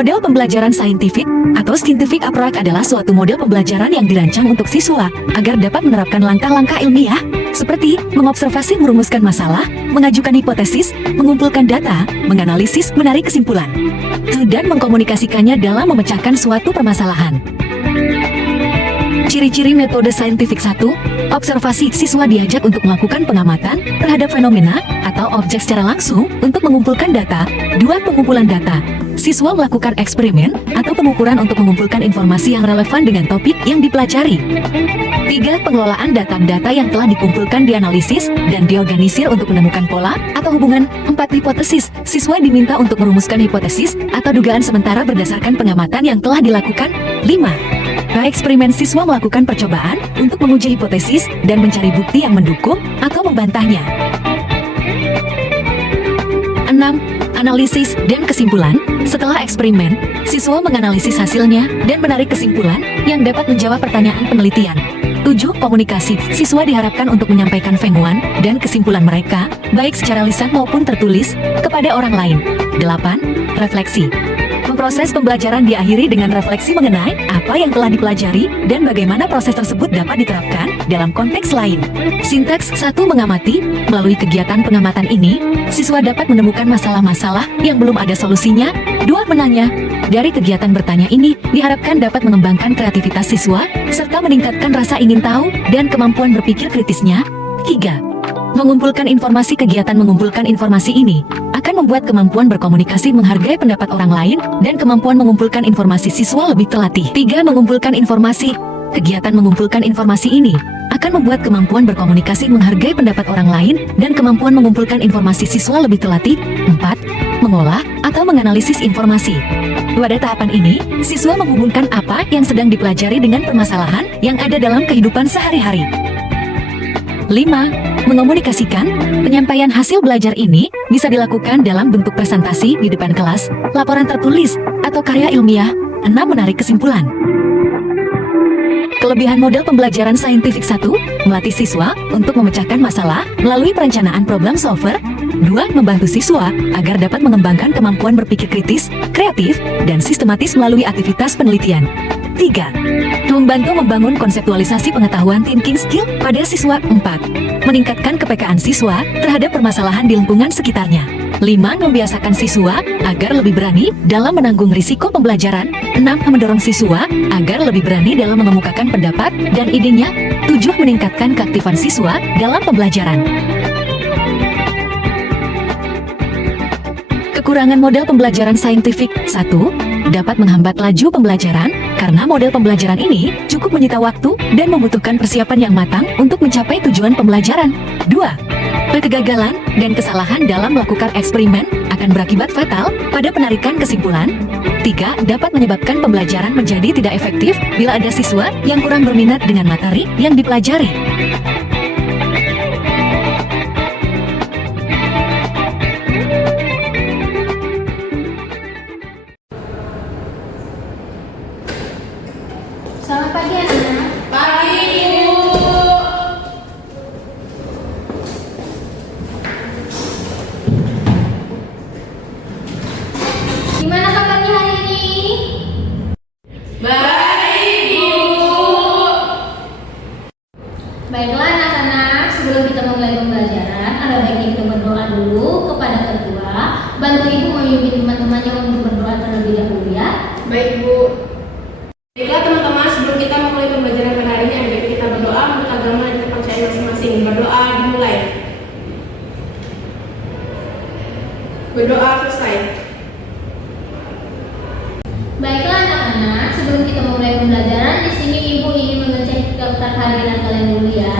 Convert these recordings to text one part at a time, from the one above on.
Model pembelajaran saintifik atau scientific approach adalah suatu model pembelajaran yang dirancang untuk siswa agar dapat menerapkan langkah-langkah ilmiah seperti mengobservasi, merumuskan masalah, mengajukan hipotesis, mengumpulkan data, menganalisis, menarik kesimpulan, dan mengkomunikasikannya dalam memecahkan suatu permasalahan. Ciri-ciri metode saintifik 1. Observasi. Siswa diajak untuk melakukan pengamatan terhadap fenomena atau objek secara langsung untuk mengumpulkan data. 2. Pengumpulan data. Siswa melakukan eksperimen atau pengukuran untuk mengumpulkan informasi yang relevan dengan topik yang dipelajari. 3. Pengelolaan data yang telah dikumpulkan, dianalisis, dan diorganisir untuk menemukan pola atau hubungan. 4. Hipotesis. Siswa diminta untuk merumuskan hipotesis atau dugaan sementara berdasarkan pengamatan yang telah dilakukan. 5. Eksperimen. Siswa melakukan percobaan untuk menguji hipotesis dan mencari bukti yang mendukung atau membantahnya. 6. Analisis dan kesimpulan. Setelah eksperimen, siswa menganalisis hasilnya dan menarik kesimpulan yang dapat menjawab pertanyaan penelitian. 7. Komunikasi. Siswa diharapkan untuk menyampaikan fenghuan dan kesimpulan mereka, baik secara lisan maupun tertulis, kepada orang lain. 8. Refleksi. Proses pembelajaran diakhiri dengan refleksi mengenai apa yang telah dipelajari dan bagaimana proses tersebut dapat diterapkan dalam konteks lain. Sintaks 1. Mengamati. Melalui kegiatan pengamatan ini, siswa dapat menemukan masalah-masalah yang belum ada solusinya. 2. Menanya. Dari kegiatan bertanya ini, diharapkan dapat mengembangkan kreativitas siswa, serta meningkatkan rasa ingin tahu dan kemampuan berpikir kritisnya. 3. Mengumpulkan informasi. Kegiatan mengumpulkan informasi ini akan membuat kemampuan berkomunikasi, menghargai pendapat orang lain, dan kemampuan mengumpulkan informasi siswa lebih terlatih. 3. Mengumpulkan informasi. Kegiatan mengumpulkan informasi ini akan membuat kemampuan berkomunikasi, menghargai pendapat orang lain, dan kemampuan mengumpulkan informasi siswa lebih terlatih. 4. Mengolah atau menganalisis informasi. Pada tahapan ini, siswa menghubungkan apa yang sedang dipelajari dengan permasalahan yang ada dalam kehidupan sehari-hari. 5. Mengomunikasikan. Penyampaian hasil belajar ini bisa dilakukan dalam bentuk presentasi di depan kelas, laporan tertulis, atau karya ilmiah. 6. Menarik kesimpulan. Kelebihan model pembelajaran saintifik 1. Melatih siswa untuk memecahkan masalah melalui perencanaan problem solver. 2. Membantu siswa agar dapat mengembangkan kemampuan berpikir kritis, kreatif, dan sistematis melalui aktivitas penelitian. 3. Membantu membangun konseptualisasi pengetahuan thinking skill pada siswa. 4. Meningkatkan kepekaan siswa terhadap permasalahan di lingkungan sekitarnya. 5. Membiasakan siswa agar lebih berani dalam menanggung risiko pembelajaran. 6. Mendorong siswa agar lebih berani dalam mengemukakan pendapat dan idenya. 7. Meningkatkan keaktifan siswa dalam pembelajaran. Kekurangan model pembelajaran saintifik. 1. Dapat menghambat laju pembelajaran karena model pembelajaran ini cukup menyita waktu dan membutuhkan persiapan yang matang untuk mencapai tujuan pembelajaran. 2. Kegagalan dan kesalahan dalam melakukan eksperimen akan berakibat fatal pada penarikan kesimpulan. 3. Dapat menyebabkan pembelajaran menjadi tidak efektif bila ada siswa yang kurang berminat dengan materi yang dipelajari. Selamat pagi anak-anak. Pagi Ibu. Gimana kabarnya hari ini? Baik Bu. Baiklah anak-anak, sebelum kita memulai pembelajaran, ada baiknya kita berdoa dulu kepada ketua. Bantu ibu memimpin teman-temannya untuk berdoa terlebih dahulu ya. Baik Bu. Baiklah teman-teman, sebelum kita memulai pembelajaran pada hari ini, ada baiknya kita berdoa menurut agama dan kepercayaan masing-masing. Berdoa dimulai. Berdoa selesai. Baiklah anak-anak, sebelum kita memulai pembelajaran, di sini ibu ingin mengecek daftar hadiran kalian dulu ya.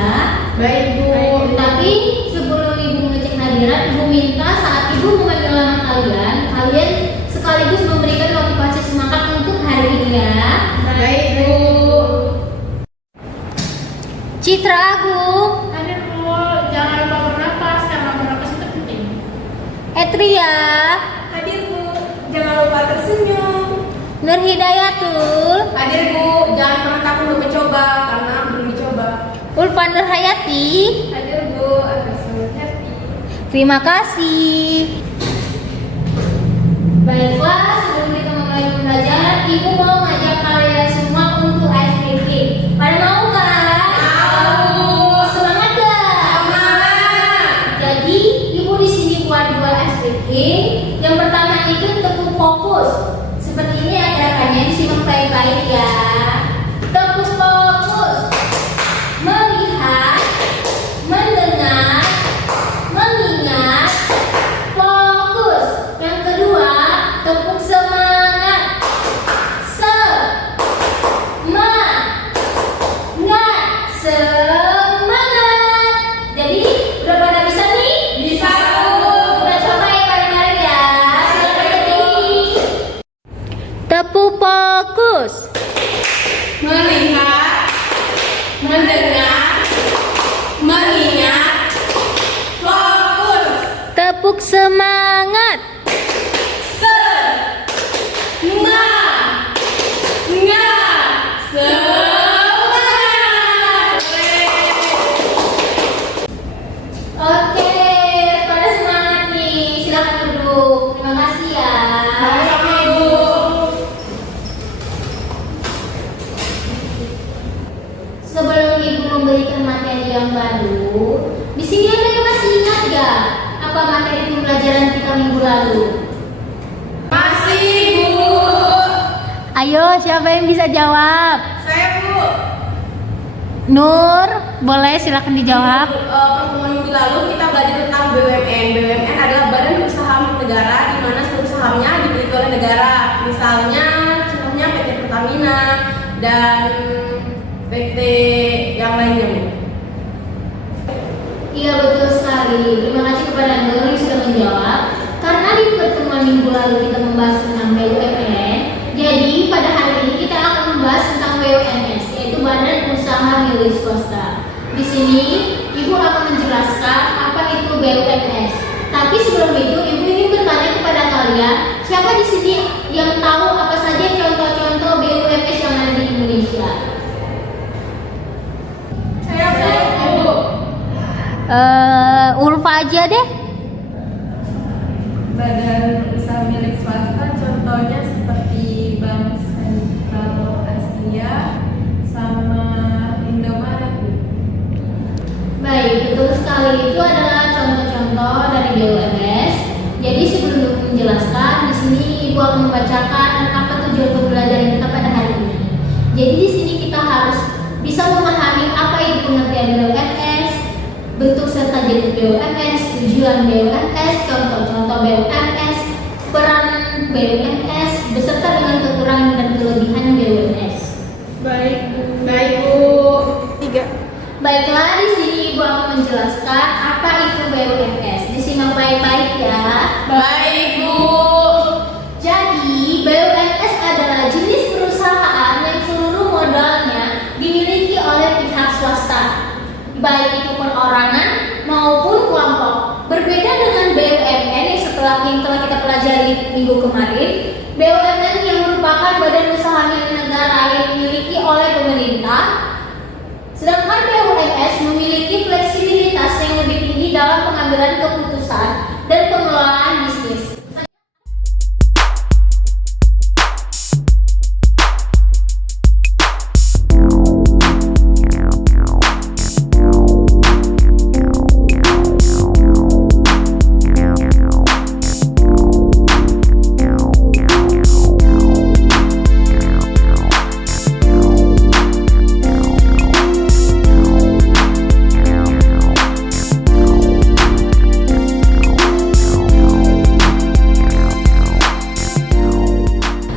Baik Bu. Tapi sebelum ibu mengecek hadiran, ibu minta saat ibu memanggil nama kalian, kalian sekaligus memberikan motivasi semangat untuk hari ini ya. Baik Bu. Citra Agung, Hadir Bu. Jangan lupa bernapas karena bernapas itu penting. Etria, Hadir Bu. Jangan lupa tersenyum. Nur Hidayatul, Hadir Bu. Jangan pernah takut untuk mencoba karena belum dicoba. Ulfa Nurhayati. Hadir Bu. Agar selalu happy. Terima kasih. Baiklah, sebelum kita memulai pembelajaran, ibu mau ngajak kalian semua untuk ice cream cake. Pada mau kan? Mau. Semangat gak? Semangat. Jadi ibu di sini buat dua ice cream cake. Yang pertama itu tepuk fokus. Seperti ini ya gerakannya, disimak baik-baik ya. Tepuk fokus. Melihat, mendengar, mengingat, fokus. Yang kedua, tepuk semangat. Semangat. Jadi udah pada bisa nih? Bisa, Bu. Kita coba ya bareng-bareng ya. Silakan berdiri. Tepuk fokus. Melihat, mendengar, mengingat, fokus. Tepuk semangat. Oke, pada semangat nih. Silakan duduk. Terima kasih ya. Sama-sama, Bu. Sebelum ibu memberikan materi yang baru, di sini ada yang masih ingat gak apa materi pembelajaran kita minggu lalu? Masih, Bu. Ayo, siapa yang bisa jawab? Saya, Bu. Nur, boleh silakan dijawab. Pertemuan minggu lalu kita belajar tentang BUMN. BUMN adalah badan usaha milik negara di mana seluruh sahamnya dimiliki oleh negara. Misalnya, contohnya PT Pertamina dan PT yang lainnya, Bu. Iya betul sekali. Terima kasih kepada Nur yang sudah menjawab. Karena di pertemuan minggu lalu kita membahas tentang BUMN, jadi pada hari ini kita akan membahas tentang BUMS, yaitu Badan Usaha Milik Swasta. Di sini ibu akan menjelaskan apa itu BUMS. Tapi sebelum itu ibu ingin bertanya kepada kalian, siapa di sini yang tahu apa saja contoh-contoh BUMS yang ada di Indonesia? Saya, Bu. Ulfa aja deh. Badan usaha milik swasta contohnya seperti Bank Sentral Asia sama Indomaret. Baik, betul sekali. Itu adalah contoh-contoh dari BUMS. Jadi sebelum ibu menjelaskan, di sini ibu akan membacakan apa tujuan pembelajaran kita pada hari ini. Jadi di sini kita harus bisa memahami apa itu pengertian BUMS, bentuk serta jenis BUMS, tujuan BUMS, contoh-contoh BUMS, peran BUMS, beserta dengan kekurangan dan kelebihan BUMS. Baik, Bu. 3. Baiklah, di sini ibu akan menjelaskan apa itu BUMS. Disimak baik-baik ya. Baik, Bu. Jadi, BUMS adalah jenis perusahaan yang seluruh modalnya dimiliki oleh pihak swasta, baik itu perorangan maupun kelompok. Berbeda dengan BUMN yang telah kita pelajari minggu kemarin, BUMN yang merupakan badan usaha milik negara yang dimiliki oleh pemerintah. Sedangkan BUMS memiliki fleksibilitas yang lebih tinggi dalam pengambilan keputusan dan pengelolaan bisnis.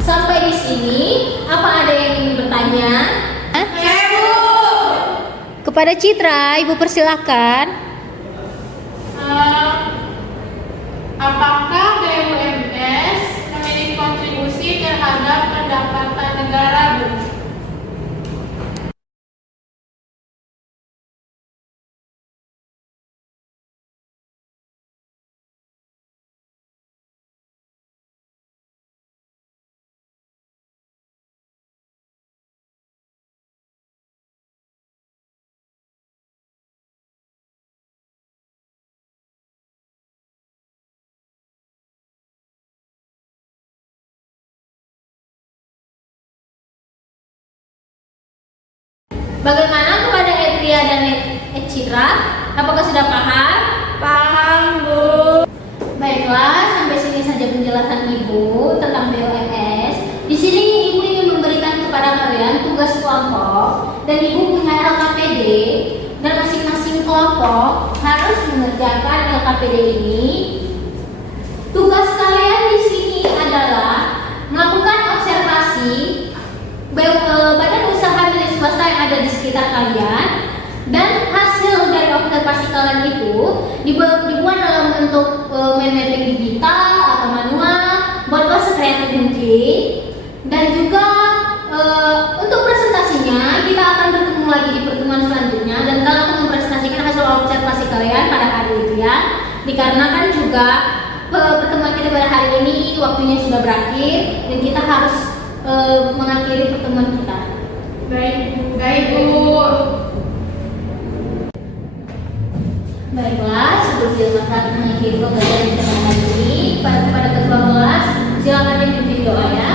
Sampai di sini, apa ada yang ingin bertanya? Saya, Bu. Kepada Citra, ibu persilakan. Apakah BUMS memiliki kontribusi terhadap pendapatan negara, Bu? Bagaimana kepada Edria dan Citra? Apakah sudah paham? Paham, Bu. Baiklah, sampai sini saja penjelasan Ibu tentang BUMS. Di sini Ibu ingin memberikan kepada kalian tugas kelompok dan Ibu punya LKPD dan masing-masing kelompok harus mengerjakan LKPD ini. Tugas kalian di sini adalah melakukan observasi badan usaha milik swasta yang ada di sekitar kalian, dan hasil dari observasi kalian itu dibuat dalam bentuk mind mapping digital atau manual, buatlah sekreatif mungkin. Dan juga untuk presentasinya kita akan bertemu lagi di pertemuan selanjutnya, dan kalian akan mempresentasikan hasil observasi kalian pada hari itu ya. Dikarenakan juga pertemuan kita pada hari ini waktunya sudah berakhir dan kita harus mengakhiri pertemuan kita. Baik, Bu. Baiklah, sebelum silakan mengakhiri pembelajaran kita hari ini, pada ketua kelas silakan dipimpin doa ya.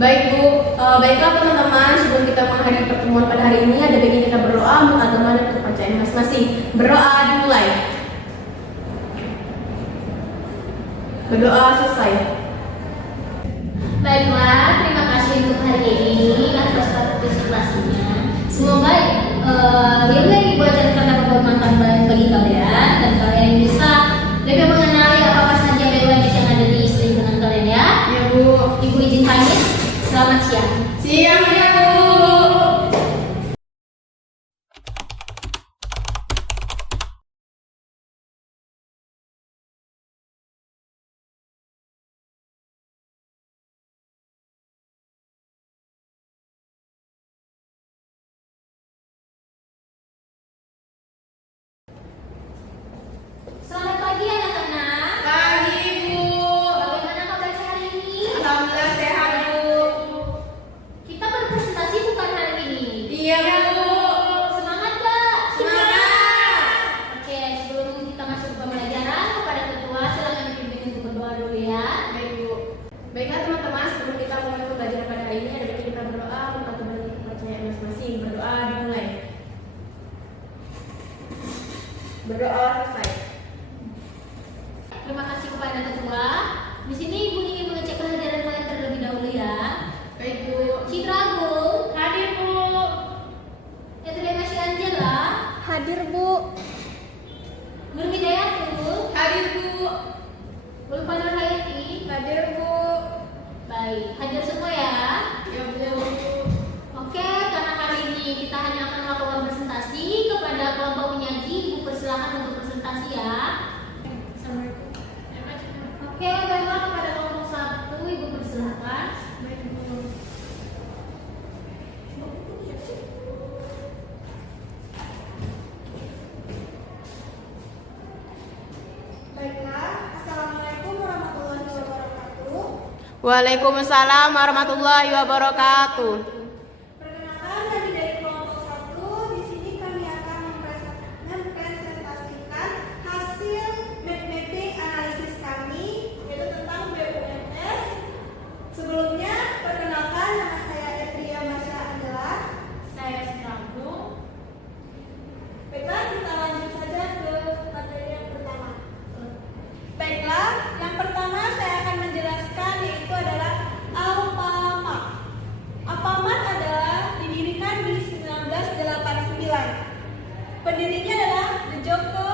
Baik, Bu. Baiklah teman-teman, sebelum kita mengakhiri pertemuan pada hari ini, ada baiknya kita berdoa menurut agama dan kepercayaan masing-masing. Berdoa dimulai. Berdoa selesai. Baiklah, terima kasih untuk hari ini atas partisipasinya. Semoga ilmu yang Ibu ajarkan dapat bermanfaat bagi kalian dan kalian bisa lebih mengenali apa saja BUMS yang ada di lingkungan kalian ya. Ya, Bu. Ibu izin pamit. Selamat siang. Siang ya, Bu. Selamat pagi anak-anak. Pagi, Bu. Bagaimana kabarnya hari ini? Alhamdulillah sehat, Bu. Kita berpresentasi bukan hari ini. Iya, Bu. Semangat gak? Semangat. Oke, sebelum kita masuk ke pembelajaran, kepada ketua silakan dipimpin untuk berdoa dulu ya. Baik, Bu. Baiklah teman-teman, sebelum kita mulai pembelajaran pada hari ini, ada baiknya kita berdoa menurut agama dan kepercayaan masing-masing. Berdoa dimulai. Berdoa selesai. Terima kasih kepada ketua. Di sini Ibu ingin mengecek kehadiran kalian terlebih dahulu ya. Baik, Bu. Citra Agung, hadir Bu. Edria Masih Angela, Hadir, Bu. Nur Hidayatul, Hadir, Bu. Ulfanur Hayati, Hadir, Bu. baik, hadir semua ya. Ya, Bu. Oke, karena hari ini kita hanya akan melakukan presentasi kepada kelompok penyaji, Ibu persilakan untuk presentasi ya. Oke, baiklah kepada kelompok 1, Ibu persilakan. Baiklah, Assalamualaikum warahmatullahi wabarakatuh. Waalaikumsalam warahmatullahi wabarakatuh. Perkenalkan, kami dari kelompok 1. Di sini kami akan mempresentasikan hasil mapping analisis kami, yaitu tentang BUMS. Sebelumnya, perkenalkan, nama saya Edria Masya Angela. Saya Seragu. Baiklah, kita lanjut saja ke materi yang pertama. Baiklah, yang pertama saya akan menjelaskan yaitu adalah Alfamart. Alfamart adalah didirikan di 1989. Pendirinya adalah The Joko.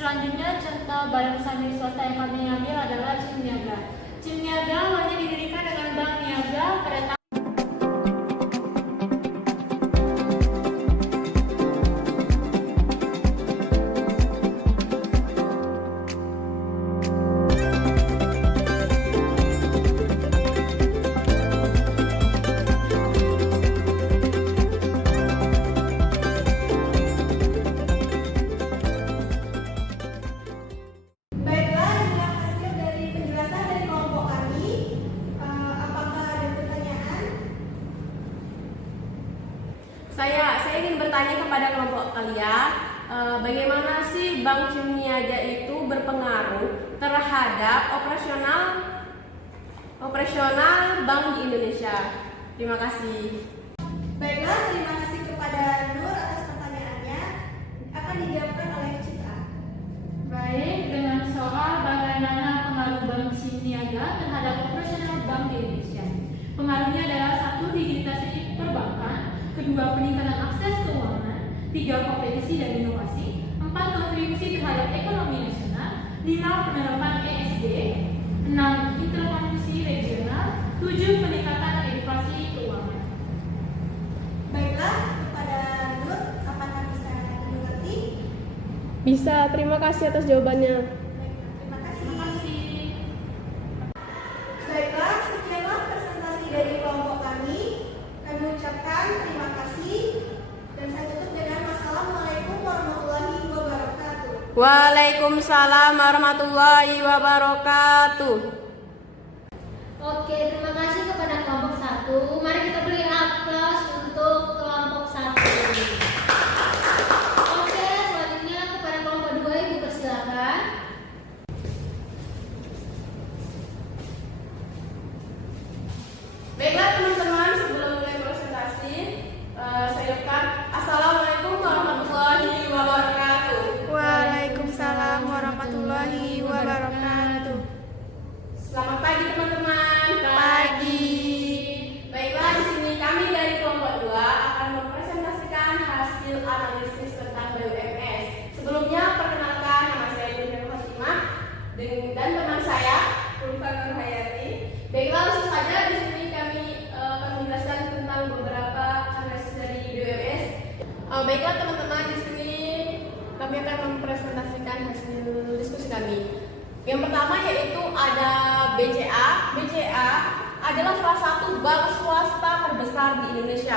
Selanjutnya, contoh badan usaha milik swasta yang kami ambil adalah CIM Niaga. CIM Niaga awalnya didirikan dengan Bank Niaga pada tahun Baiklah, inilah hasil dari penjelasan dari kelompok kami. Apakah ada pertanyaan? Saya ingin bertanya kepada kelompok kalian, bagaimana sih Bank CIM Niaga itu berpengaruh terhadap operasional bank di Indonesia? Terima kasih. Baiklah, terima kasih kepada Nur atas pertanyaannya. Akan dijawabkan oleh Citra. baik dengan soal bagaimana pengaruh Bank CIM Niaga terhadap operasional bank di Indonesia. Pengaruhnya adalah 1. Digitalisasi perbankan, 2. Peningkatan akses keuangan, 3. Kompetisi dan inovasi, 4. Kontribusi terhadap ekonomi nasional, 5. Penerapan ESG, 6. Interkoneksi regional, 7. Peningkatan edukasi keuangan. Baiklah, kepada Nur, apakah bisa dimengerti? Bisa, terima kasih atas jawabannya. Terima kasih. Terima kasih. Baiklah, sekianlah presentasi dari kelompok kami. Kami ucapkan terima kasih dan saya tutup dengan wassalamualaikum warahmatullahi wabarakatuh. Waalaikumsalam warahmatullahi wabarakatuh. Oke, terima kasih kepada kelompok 1. Mari kita beri aplaus untuk kelompok 1. Oke, selanjutnya kepada kelompok 2, Ibu persilakan. Baiklah teman-teman, sebelum mulai presentasi, saya ucapkan Assalamualaikum warahmatullahi wabarakatuh. Waalaikumsalam warahmatullahi wabarakatuh. Selamat pagi teman-teman. Pagi. Baiklah, di sini kami dari kelompok 2 akan mempresentasikan hasil analisis tentang BUMS. Sebelumnya perkenalkan, nama saya Nurul Fatimah dan teman saya Ulfa Nurhayati. Baiklah, langsung saja di sini kami akan menjelaskan tentang beberapa analisis dari BUMS. Baiklah teman-teman, di sini kami akan mempresentasikan hasil diskusi kami. Yang pertama yaitu ada BCA. BCA adalah salah satu bank swasta terbesar di Indonesia.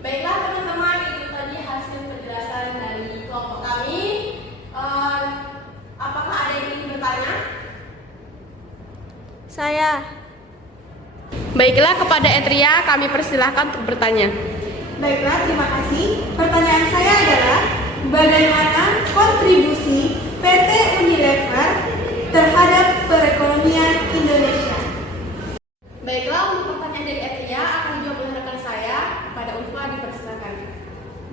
Baiklah teman-teman, itu tadi hasil penjelasan dari kelompok kami. Apakah ada yang ingin bertanya? Saya. Baiklah, kepada Etria kami persilahkan untuk bertanya. Baiklah, terima kasih. Pertanyaan saya adalah bagaimana kontribusi PT Unilever terhadap perekonomian Indonesia? Baiklah, untuk pertanyaan dari Etria akan dijawab oleh rekan saya. Kepada Ulfa dipersilakan.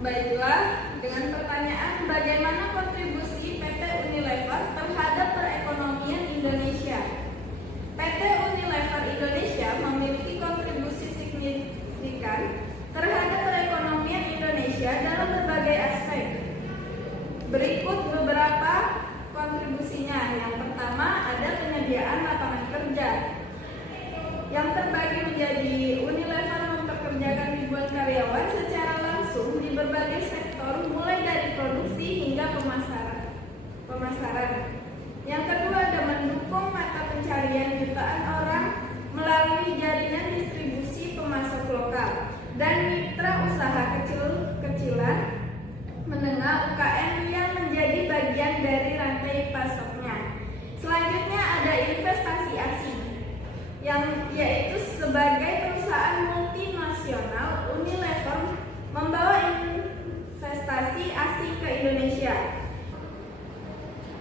Baiklah, dengan pertanyaan bagaimana kontribusi PT Unilever terhadap perekonomian Indonesia. PT Unilever Indonesia memiliki kontribusi signifikan terhadap perekonomian Indonesia dalam berbagai aspek. Berikut beberapa kontribusinya. Yang pertama ada penyediaan lapangan kerja yang terbagi menjadi Unilever mempekerjakan ribuan karyawan secara langsung di berbagai sektor mulai dari produksi hingga pemasaran. Yang kedua ada mendukung mata pencarian jutaan orang melalui jaringan distribusi pemasok lokal dan mitra usaha kecil-kecilan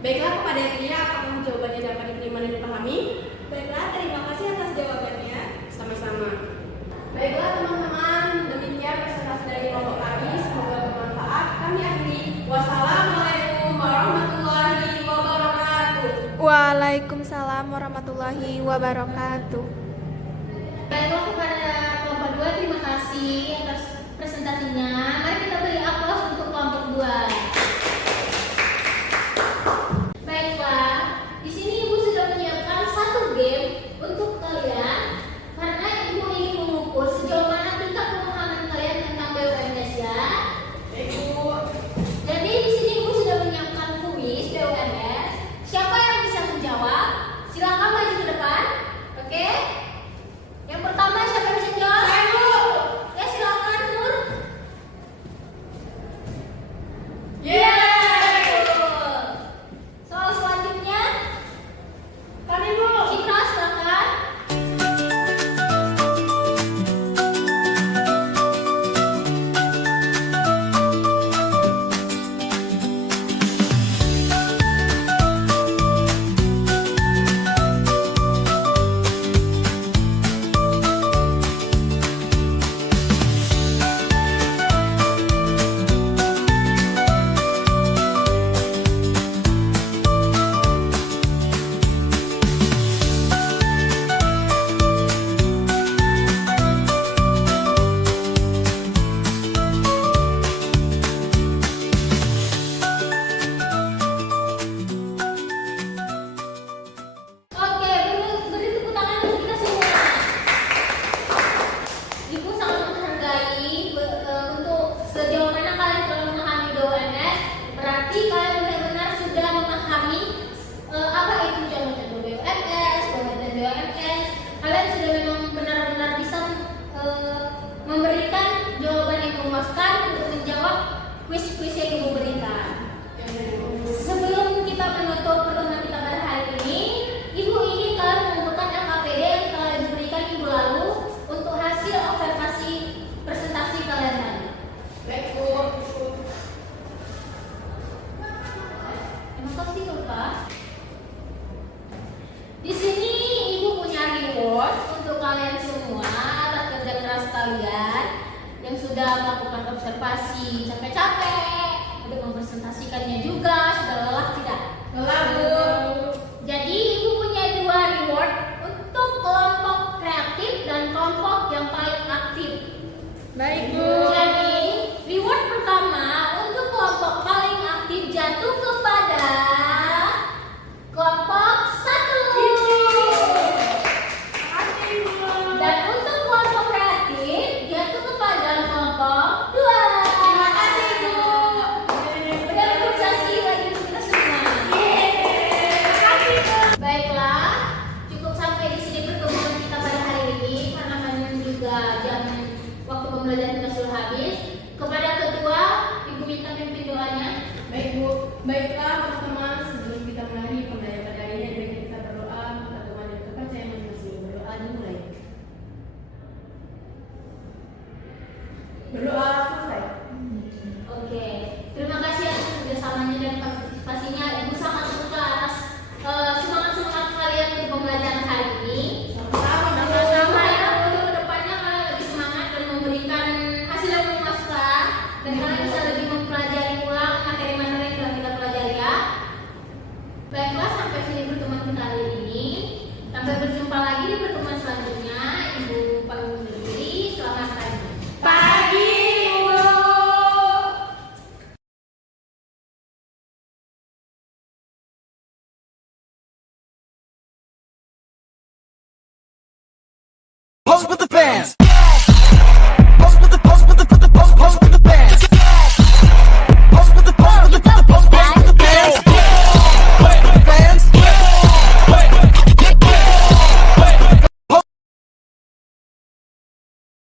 Baiklah, kepada Tia, apakah jawabannya dapat diterima dan dipahami? Baiklah, terima kasih atas jawabannya. Sama-sama. Baiklah teman-teman, demikian presentasi dari kelompok kami. Semoga bermanfaat. Kami akhiri. Wassalamualaikum warahmatullahi wabarakatuh. Waalaikumsalam warahmatullahi wabarakatuh. Baiklah, kepada kelompok 2 terima kasih atas presentasinya. Mari kita beri aplaus untuk kelompok 2. Baiklah, di sini Ibu sudah menyiapkan satu game untuk kalian karena Ibu ingin mengukur sejauh mana tingkat pemahaman kalian tentang BUMS ya. Ibu, Jadi di sini Ibu sudah menyiapkan kuis BUMS. Siapa yang bisa menjawab? Silakan maju ke depan. Oke? Yang pertama siapa yang bisa jawab? saya dulu. Ya silakan Nur. Yeay. Betul. Soal selanjutnya Kami Bu. Citra silakan. Oke, beri tepuk tangan untuk kita semua. Ibu sangat menghargai untuk sejauh mana kalian telah memahami BUMS. Berarti kalian benar-benar sudah memahami apa itu contoh-contoh BUMS, pengertian BUMS. Kalian sudah memang benar-benar bisa memberikan jawaban yang memuaskan untuk menjawab kuis-kuis yang Ibu berikan. Sebelum kita menutup pertemuan kita pada hari ini, Ibu ingin kalian mengumpulkan LKPD yang telah diberikan minggu lalu untuk hasil observasi presentasi kalian tadi. Baik Bu. Terima kasih lupa. Di sini Ibu punya reward untuk kalian semua atas kerja keras kalian yang sudah melakukan observasi capek-capek untuk mempresentasikannya juga. Sudah lelah tidak? Lelah Bu. Jadi Ibu punya 2 reward untuk kelompok kreatif dan kelompok yang paling aktif. Baik Bu. Jadi reward pertama untuk kelompok paling aktif jatuh kepada kelompok 1. Makasih Bu. Dan untuk kelompok kreatif jatuh kepada kelompok 2. Terima kasih Bu. Beri apresiasi bagi kita semua. Terima kasih Bu. Baiklah, cukup sampai di sini pertemuan kita pada hari ini karena memang juga jam waktu pembelajaran kita sudah habis. Kepada kedua, Ibu minta pimpin doanya. Baik Bu. Baiklah teman-teman, sebelum kita mengakhiri pembelajaran pada hari ini, baik kita berdoa minta doa dan kepercayaan masing-masing. Berdoa dimulai. Berdoa selesai. Oke, terima kasih atas kerjasamanya dan partisipasinya. Ibu sangat suka atas semangat-semangat kalian untuk pembelajaran hari ini. Sama-sama ya, untuk kedepannya kalian lebih semangat dan memberikan hasil yang memuaskan dan kalian bisa lebih mempelajari ulang materi-materi yang telah kita pelajari ya. Baiklah, sampai sini pertemuan kita hari ini. Sampai berjumpa lagi di pertemuan selanjutnya. Ibu pamit undur diri. Selamat pagi. Pagi Bu. Pose with the fans.